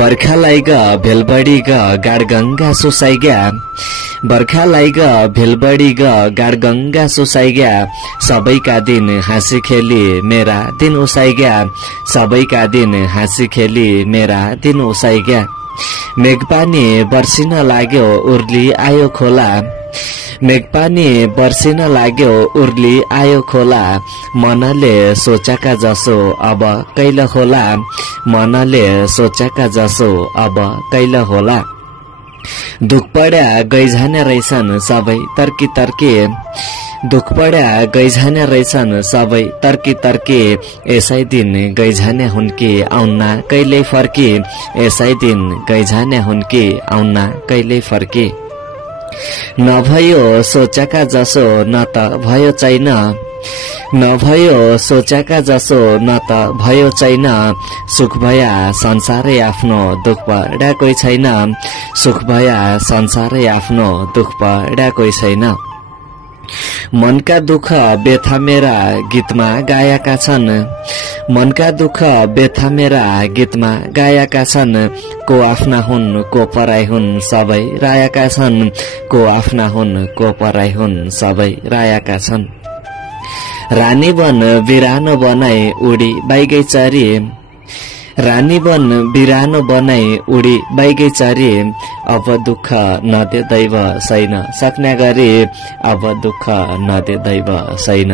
बर्खालाई ग भेलबडी ग गाडगंगा सुसाइग्या बर्खालाई ग भेलबडी ग गाडगंगा सुसाइग्या सबैका दिन हाँसी खेली मेरा दिन उसाइग्या सबैका दिन हाँसी खेली मेरा दिन उसाइग्या मेघपानी बर्सिन लाग्यो उर्ली आयो खोला मेघपानी बर्सिन लाग्यो उर्ली आयो खोला मनले सोचेका जसो अब कैला होला मनले सोचेका जसो अब कैला होला दुख पड्या गइझाने रहेछन् सबै तर्की तर्की दुख पड्या गइझाने रहेछन् सबै तर्की तर्की यसै दिन गइझाने हुन् कि आउन्ना कहिल्यै फर्की यसै दिन गइझाने हुन् कि आउन्ना कहिल्यै फर्की नभयो सोचेका जसो न त भयो छैन नभयो सोचेका जसो न त भयो छैन सुख भया संसारै आफ्नो दुख पड्या कोही छैन सुख भया संसारै आफ्नो दुख पड्या कोही छैन मनका दुख व्यथा मेरा गीतमा गाएका छन् मनका दुख व्यथा मेरा गीतमा गाएका छन् को आफ्ना हुन् को पराई हुन् सबै रायाका छन् को आफ्ना हुन् को पराई हुन् सबै रायाका छन् रानी बन बिरानो बनाई उडी बाइगै चरी रानी बन बिरानो बनाई उडी बाइगै चरी अब दुःख नदे दैव सैन सक्ने गरी अब दुःख नदे दैव सैन